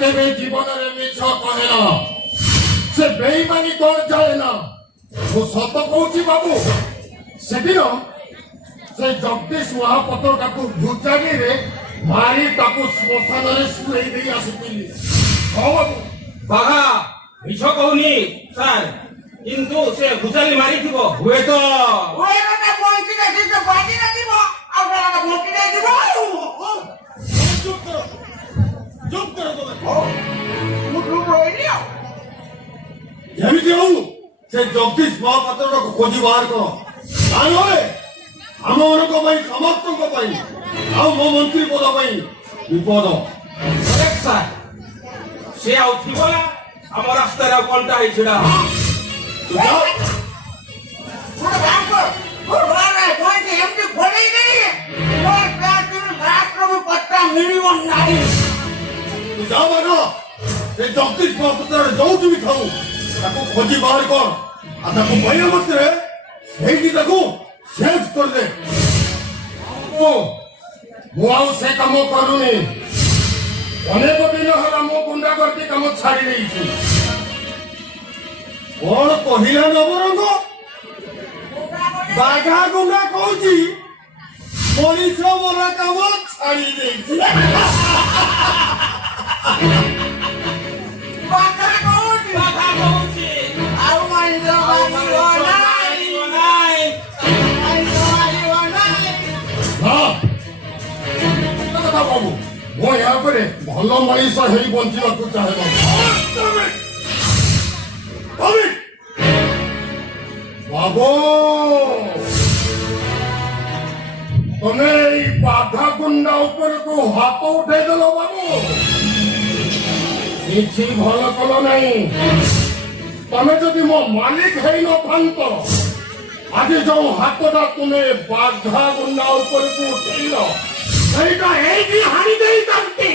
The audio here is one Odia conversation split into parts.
কেবে জীবনের মিছ কহে না সে বেইমানি কর যায় না ମୁଁ ସତ କହୁଛି ବାବୁ ସେଦିନ ସେ ଜଗଦୀଶ ମହାପାତ୍ରଟାକୁ ଭୁଜାଗିରେ ମାରି ତାକୁ ଶ୍ମଶାନରେ ଶୁଏଇ ଦେଇ ଆସିଥିଲି ହଁ ବାବୁ ବାଘା ମିଛ କହୁନି ସାର୍ କିନ୍ତୁ ସେ ଭୁଜାଲି ମାରିଥିବ ହୁଏତ ଯେମିତି ହଉ ସେ ଜଗଦୀଶ ମହାପାତ୍ରଟାକୁ ଖୋଜି ବାହାର କର ତା ନହେଲେ ଆମମାନଙ୍କ ପାଇଁ ସମସ୍ତଙ୍କ ପାଇଁ ଆଉ ମୋ ମନ୍ତ୍ରୀ ପଦ ପାଇଁ ବିପଦ ସାର୍ ସେ ଆଉ ଥିବ ନା ଆମ ରାସ୍ତାରେ ଆଉ କଣ୍ଟା ହେଇ ଛିଡ଼ା ମିଳିବ ନାହିଁ ତୁ ଯା ବାଘ ସେ ଜଗଦୀଶ ମହାପାତ୍ର ଯୋଉଠି ବି ଥାଉ ତାକୁ ଖୋଜି ବାହାର କର ଆଉ ତାକୁ ପାଇବା ମାତ୍ରେ ସେଇଠି ତାକୁ ସେଭ୍ କରିଦେ ମୁଁ ଆଉ ସେ କାମ କରୁନି ଅନେକ ଦିନ ହେଲା ମୋ ଗୁଣ୍ଡାଗର୍ଦ୍ଦି କାମ ଛାଡ଼ି ଦେଇଛି କଣ କହିଲା ନବରଙ୍ଗ ବାଘା ଗୁଣ୍ଡା କହୁଛି ମଣିଷ ମରା କାମ ଛାଡ଼ି ଦେଇଛି ମୁଁ ଏହା ଉପରେ ଭଲ ମଣିଷ ହେଇ ବଞ୍ଚିବାକୁ ଚାହେଁ ବାବୁ ତମେ ଏଇ ବାଘା ଗୁଣ୍ଡା ଉପରକୁ ହାତ ଉଠେଇଦେଲ ବାବୁ କିଛି ଭଲ କଲ ନାହିଁ ତମେ ଯଦି ମୋ ମାଲିକ ହେଇନଥାନ୍ତ ଆଜି ଯୋଉ ହାତଟା ତୁମେ ବାଘା ଗୁଣ୍ଡା ଉପରକୁ ଉଠେଇଲ ସେଇଟା ହେଇକି ହାଣି ଦେଇଥାନ୍ତି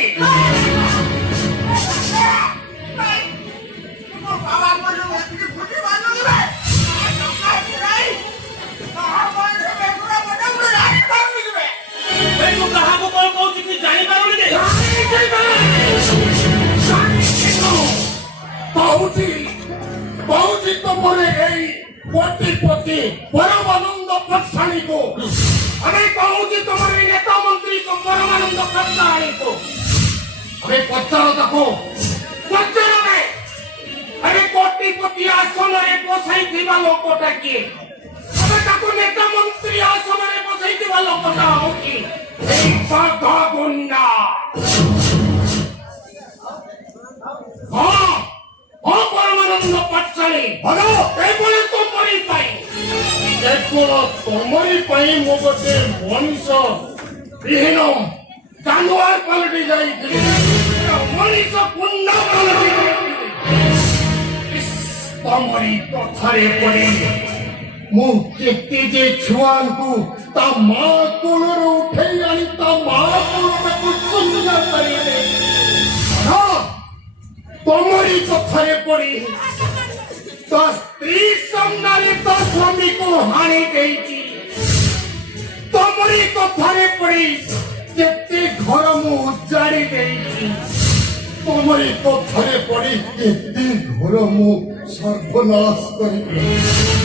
କାହାକୁ କଣ କହୁଛି କି ଜାଣିପାରୁନି କହୁଛି ତମର ଏଇ କୋଟିପତି ପରମାନନ୍ଦ ପଟ୍ଟଶାଣୀକୁ ଆମେ କହୁଛି ତମର ଏଇ ନେତା ମନ୍ତ୍ରୀ ପରମାନନ୍ଦ ପଟ୍ଟଶାଣୀକୁ ଆମେ ପଚାର ତାକୁ ପଚାର ଆରେ କୋଟିପତି ଆସନରେ ବସାଇଥିବା ଲୋକଟା କିଏ ଆମେ ତାକୁ ନେତା ମନ୍ତ୍ରୀ ଆସନରେ ବସାଇଥିବା ଲୋକଟା ହଉଛି ଏଇ ବାଘା ଗୁଣ୍ଡା ପରମାନନ୍ଦ ପଟ୍ଟଶାଣୀ କେବଳ ତମରି ପାଇଁ ମୁଁ ଗୋଟେ ମଣିଷ ବିହୀନ ଜାନୁଆର ପାଲଟି ଯାଇଥିଲି ମଣିଷ ଗୁଣ୍ଡା ପାଲଟି ଯାଇଥିଲି ତମରି କଥାରେ ପଡି ମୁଁ କେତେ ଯେ ଛୁଆଙ୍କୁ ତା ମା କୋଳରୁ ଉଠେଇ ଆଣି ତା ମା କୋଳଟାକୁ ସୁନ୍ଦର କରିଲେ ତମରି କଥାରେ ପଡି ତା ସ୍ତ୍ରୀ ସାମ୍ନାରେ ତା ସ୍ୱାମୀକୁ ହାଣି ଦେଇଛି ତମରି କଥାରେ ପଡି କେତେ ଘର ମୁଁ ଉଜାଡି ଦେଇଛି ତମରି କଥାରେ ପଡି କେତେ ଘର ମୁଁ ସର୍ବନାଶ କରିଦେଇଛି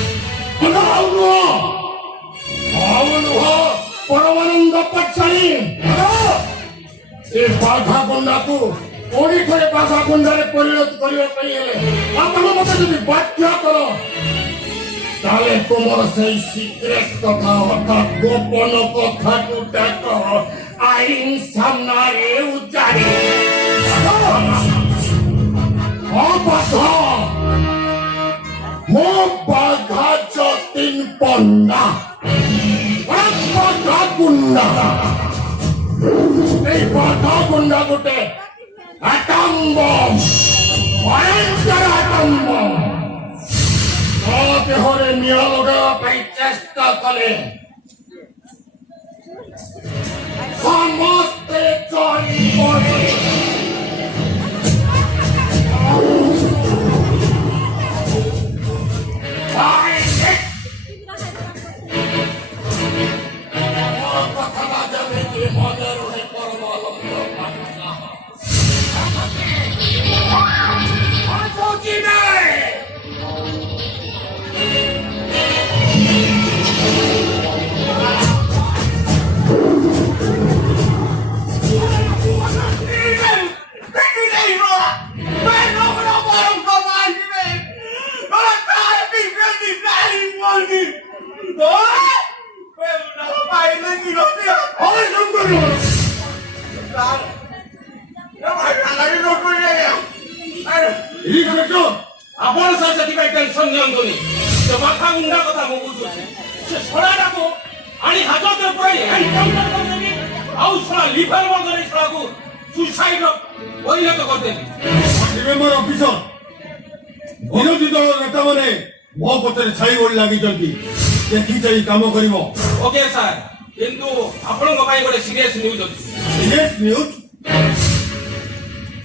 ଆଉ ନୁହ ପରମାନନ୍ଦ ପଟ୍ଟଶାଣୀ ଏ ବାଘା ଗୁଣ୍ଡାକୁ ପୁଣି ଥରେ ବାଘା ଗୁଣ୍ଡାରେ ପରିଣତ କରିବା ପାଇଁ ହେଲେ ଆପଣ ମତେ ଯଦି ବାଧ୍ୟ କର ତାହେଲେ ତୁମର ସେଇ ସିକ୍ରେଟ କଥା ଅର୍ଥାତ୍ ଗୋପନ କଥାକୁ ଡାକ ଆଇନ ସାମ୍ନାରେ ଉଜାଡି ମୋ ବାଘା ଯତୀନ ପଣ୍ଡା ବାଘା ଗୁଣ୍ଡା এই বাঘা গুন্ডা গোটে আটম বম ভয়ঙ্কর আটম বম দেহরে নিয়া লগাইবা পাই চেষ্টা কলে সমস্তে চলি পড়ে কথা বাজাবে মনের পরমানন্দ ଆପଣ ସାର୍ ସେଥିପାଇଁ ଟେନସନ ନିଅନ୍ତୁନି। ସେ ବାଖା ଗୁଣ୍ଡା କଥା ମୁଁ ବୁଝୁଛି। ସେ ଶଳାଟାକୁ ଆଣି ହାଜତରେ ପୁରାଇ ଏନକାଉଣ୍ଟର କରିଦେବି। ଆଉ ଶଳା ଲିଭର ବନ୍ଧରେ ଶଳାକୁ ସୁସାଇଡର ପରିଣତ କରିଦେବି। ରିମେମ୍ବର ଅଫିସର, ବିରୋଧୀ ଦଳ ନେତାମାନେ ମୋ ପଛରେ ଛାଇ ଓଳି ଲାଗିଛନ୍ତି। ଦେଖି ଚାହିଁ କାମ କରିବ। ଓକେ ସାର୍, କିନ୍ତୁ ଆପଣଙ୍କ ପାଇଁ ଗୋଟେ ସିରିୟସ୍ ନ୍ୟୁଜ୍ ଅଛି। Serious news?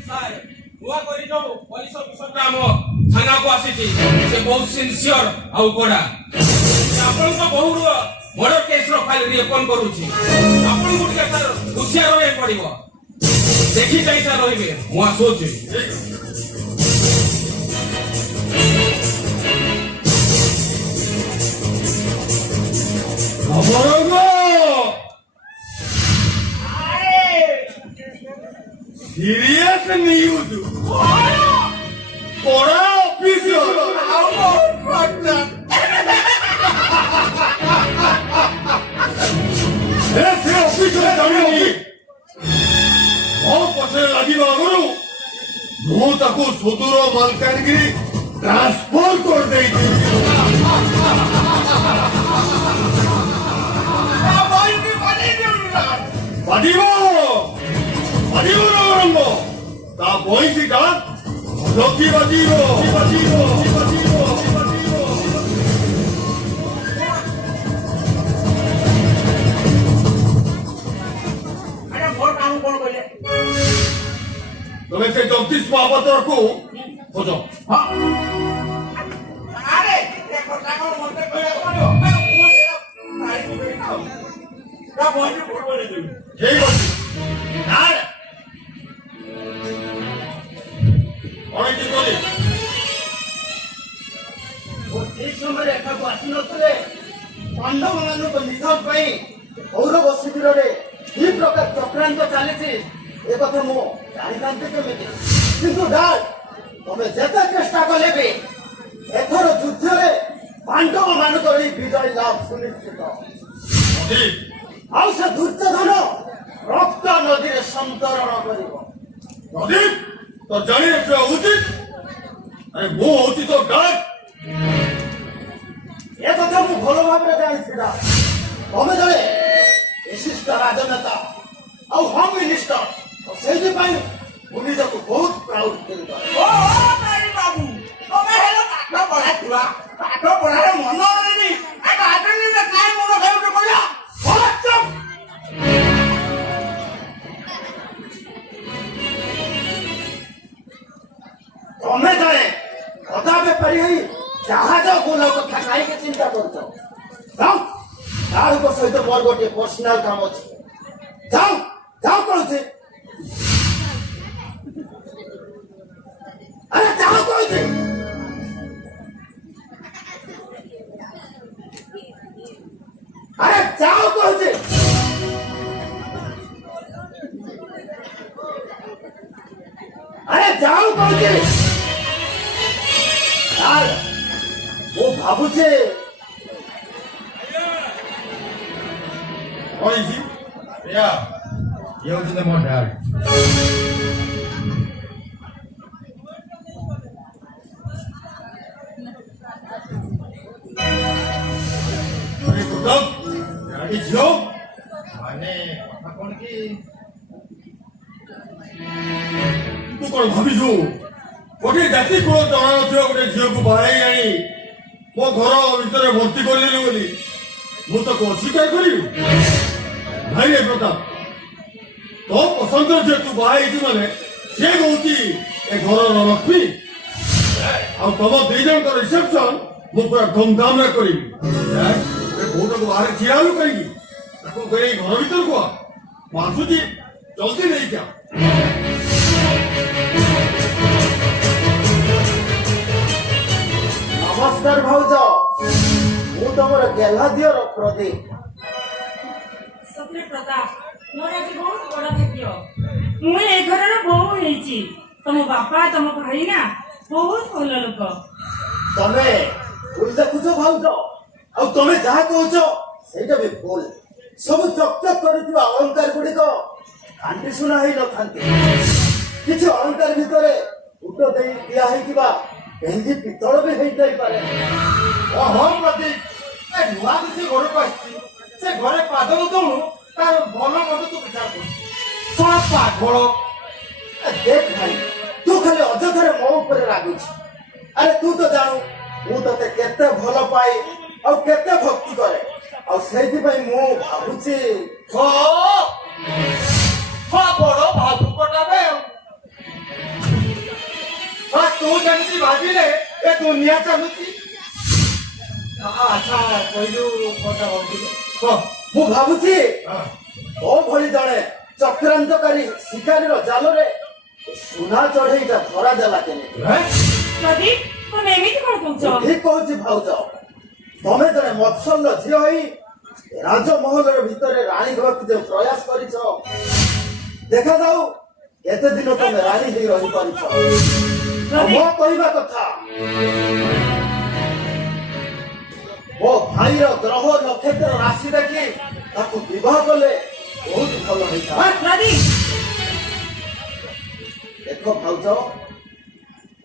ସାର୍, ନୂଆ କରି ଯୋଉ ପୋଲିସ ଅଫିସରଟା ଆମ ଥାନାକୁ ଆସିଛି, ସେ ବହୁତ ସିନସିୟର ଆଉ କଡା। ସେ ଆପଣଙ୍କ ବୋହୁର ମର୍ଡର କେସର ଫାଇଲ ରିଓପନ କରୁଛି। ଆପଣଙ୍କୁ ଟିକେ ସାର୍ ହୁସିଆର ରହିବାକୁ ପଡିବ। ଦେଖି ଚାହିଁ ସାର୍ ରହିବେ, ମୁଁ ଆସୁଛି। সিরিয়াস নিউজ পড়া অফিসর ସେ ଅଫିସର ଜାଣିନି ମୋ ପଛରେ ଲାଗିବା ଆଗରୁ ମୁଁ ତାକୁ ସୁଦୂର ମାଲକାନଗିରି ଟ୍ରାନ୍ସଫର କରିଦେଇଛି। ବାଜିବ ବାଜିବ ରଙ୍ଗ ତା ବଇଁଶୀଟା ଲକି ବାଜିବ ବାଜିବ ବାଜିବ ବାଜିବ। ତମେ ସେ ଜଗଦୀଶ ମହାପାତ୍ରକୁ ଖୋଜ। ଠିକ ଅଛି। ଠିକ ସମୟରେ ଏଠାକୁ ଆସିନଥିଲେ ପାଣ୍ଡବମାନଙ୍କ ନିଧନ ପାଇଁ କୌରବ ଶିବିରରେ କି ପ୍ରକାର ଚକ୍ରାନ୍ତ ଚାଲିଛି ଏ କଥା ମୁଁ ଜାଣିଥାନ୍ତି କେମିତି। କିନ୍ତୁ ଡାଡ୍, ତମେ ଯେତେ ଚେଷ୍ଟା କଲେ ବି ଏଥର ଯୁଦ୍ଧରେ ପାଣ୍ଡବ ମାନଙ୍କର ଏହି ବିଜୟ ଲାଭ ସୁନିଶ୍ଚିତ। ଆଉ ସେ ଦୁର୍ଯ୍ୟୋଧନ ରକ୍ତ ନଦୀରେ ସନ୍ତରଣ କରିବ। ପ୍ରଦୀପ, ତ ଜାଣି ରଖିବା ଉଚିତ। ଆରେ ମୁଁ ହଉଛି ତ ଗାର୍ଡ। ଏ କଥା ମୁଁ ଭଲ ଭାବରେ ଜାଣିଛି ନା। ତମେ ଜଣେ ବିଶିଷ୍ଟ ରାଜନେତା ଆଉ ହୋମ୍ ମିନିଷ୍ଟର, ସେଇଥିପାଇଁ ମୁଁ ନିଜକୁ ବହୁତ ପ୍ରାଉଡ ଫିଲ୍ କରେ। ବାବୁ ତମେ ହେଲ ପାଠ ପଢା ଛୁଆ, ପାଠ ପଢାରେ ମନ ହଉନି। ରାଜନୀତିରେ କାହିଁ ମନ ଖାଉଛ କହିଲ? ତମେ ଜଣେ ଗଦା ବେପାରୀ ହେଇ ଜାହାଜ ବୋଲ କଥା କାହିଁକି ଚିନ୍ତା କରୁଛ? ଯାଅ, ତାଙ୍କ ସହିତ ମୋର ଗୋଟିଏ ପର୍ସନାଲ କାମ ଅଛି। ଯାଅ ଯାଅ କହୁଛି। ଆରେ ଯାଅ କହୁଛି। ଆରେ ଯାଅ କହୁଛି। ଆରେ ଯାଅ କହୁଛି। ମୁଁ ଭାବୁଛି କଣ ହେଇଛି? ଇଏ ହଉଛନ୍ତି ମୋ ଡାଡ। ଝିଅ ମାନେ କଥା କଣ କି? ତୁ କଣ ଭାବିଛୁ ଗୋଟେ ଜାତି କୁଳ ଜଣା ନଥିବା ଗୋଟେ ଝିଅକୁ ବାହାଇ ଆଣି ମୋ ଘର ଭିତରେ ଭର୍ତ୍ତି କରିଦେଲି ବୋଲି ମୁଁ ତାକୁ ଅସ୍ୱୀକାର କରିବି? ଭାଇ ପ୍ରତାପ, ତୋ ପସନ୍ଦ ଝିଅକୁ ବାହା ହେଇଛୁ ମାନେ ସେ ହଉଛି ଏ ଘରର ଲକ୍ଷ୍ମୀ। ଆଉ ତମ ଦି ଜଣଙ୍କର ରିସେପସନ ମୁଁ ପୁରା ଧୁମଧାମରେ କରିବି। କୋଉଟାକୁ ବାହାରେ ଠିଆ ହେଲୁ କାହିଁକି? ତାକୁ ଘର ଭିତରକୁ ଆ, ମୁଁ ଆସୁଛି, ଜଲ୍ଦି ନେଇକି ଆ। ନମସ୍କାର ଭାଉଜ, ମୁଁ ତମର ଗେହ୍ଲା ଦିଅର ପ୍ରଦୀପ। ସତ୍ୟ ପ୍ରତାପ, ମୋର ଆଜି ବହୁତ ବଡ ଭାଗ୍ୟ। ମୁଁ ଏ ଘରର ବୋହୂ ହେଇଛି। ତମ ବାପା ତମ ଭାଇ ନା ବହୁତ ଭଲ ଲୋକ। ତମେ ଭୁଲ ଦେଖୁଛ ଭାଉଜ, ଆଉ ତମେ ଯାହା କହୁଛ ସେଇଟା ବି ଭୁଲ। ସବୁ ଚକଚକ କରୁଥିବା ଅଳଙ୍କାର ଗୁଡ଼ିକ କାଣ୍ଟି ଶୁଣା ହେଇନଥାନ୍ତି। କିଛି ଅଳଙ୍କାର ଭିତରେ ଉଟ ଦେଇ ଦିଆ ହେଇଥିବା ଭେଣ୍ଡି ପିତ୍ତଳ ବି ହେଇଯାଇପାରେ। ଓହୋ ପ୍ରଦୀପ, ଏ ନୂଆ କିଛି ଘରକୁ ଆସିଛି, ସେ ଘରେ ପାଦ ଦଉଣୁ ତାର ଭଲ ମନ୍ଦ ତୁ ବିଚାର କରୁଛୁ। ଶଳା ପାଗଳ। ଦେଖ ଭାଇ, ତୁ ଖାଲି ଅଯଥାରେ ମୋ ଉପରେ ରାଗୁଛୁ। ଆରେ ତୁ ତ ଜାଣୁ ମୁଁ ତତେ କେତେ ଭଲ ପାଏ ଆଉ କେତେ ଭକ୍ତି କରେ, ଆଉ ସେଇଥିପାଇଁ ମୁଁ ଭାବୁଛି ବଡ ଭାବୁକଟା ବେ। ତୁ ଯେମିତି ଭାବିଲେ ଏ ଦୁନିଆ ଚାଲୁଛି। ଆଚ୍ଛା କହିଲୁ କଣଟା ଭାବୁଛୁ? ମୁଁ ଭାବୁଛି ମୋ ଭଳି ଜଣେ ଚକ୍ରାନ୍ତକାରୀ ଶିକାରୀର ଜାଲରେ ସୁନା ଚଢେଇଟା ଧରା ଦେଲା କେମିତି? ପ୍ରଦୀପ ତମେ ଏମିତି କଣ କହୁଛ? ଠିକ କହୁଛି ଭାଉଜ, ତମେ ଜଣେ ମତ୍ସଲ୍ୟ ଝିଅ ହୋଇ ରାଜମହଲର ଭିତରେ ରାଣୀ ହେବାକୁ ଯେଉଁ ପ୍ରୟାସ କରିଛ, ଦେଖାଯାଉ କେତେ ଦିନ ତମେ ରାଣୀ ହେଇ ରହିପାରିଛ। ଆଉ ମୋ କହିବା କଥା, ମୋ ଭାଇର ଗ୍ରହ ନକ୍ଷତ୍ର ରାଶି ଦେଖି ତାକୁ ବିବାହ କଲେ ବହୁତ ଭଲ ହେଇଥାଏ। ପ୍ରଦୀପ ଦେଖ ଭାଉଜ,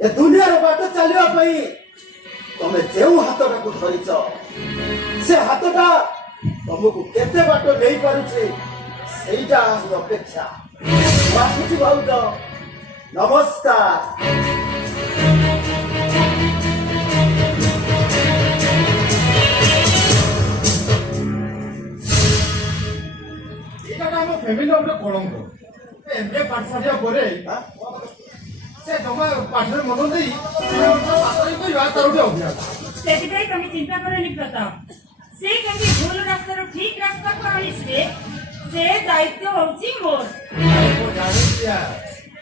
ଏ ଦୁନିଆର ବାଟ ଚାଲିବା ପାଇଁ ତମେ ଯେଉଁ ହାତଟାକୁ ଧରିଛ, ସେ ହାତଟା ତମକୁ କେତେ ବାଟ ନେଇପାରୁଛି ସେଇଟା ହିଁ ଅପେକ୍ଷା। ମୁଁ ଆସୁଛି ଭାଉଜ, ନମସ୍କାର। ଏଇଟା ଆମ ଫ୍ୟାମିଲିର ଗୋଟେ କଳଙ୍କ। ଏମଏ ପାଠ ସାରିବା ପରେ ସେ ଜମା ପାଠରେ ମନ ଦେଇ କରିବା ତାର ଗୋଟେ ଅଭ୍ୟାସ। ସେଥିପାଇଁ ତମେ ଚିନ୍ତା କରନି ପ୍ରତାପ। ସେ କେମିତି ଭୁଲ ରାସ୍ତାରୁ ଠିକ ରାସ୍ତାକୁ ଆଣିଯିବେ ସେ ଦାୟିତ୍ୱ ହଉଛି ମୋର। ମୁଁ ଜାଣିଛି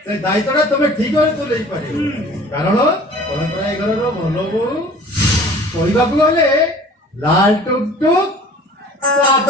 ସେ ଦାୟିତ୍ୱଟା ତମେ ଠିକ ଭାବେ ତୁଲେଇ ପାରିବ, କାରଣ ତମେ ପ୍ରାୟ ଏ ଘରର ଭଲ ବୋହୂ। କହିବାକୁ ଗଲେ ଲାଲ ଟୁକ୍ ଟୁକ୍ ସ୍ୱାଦ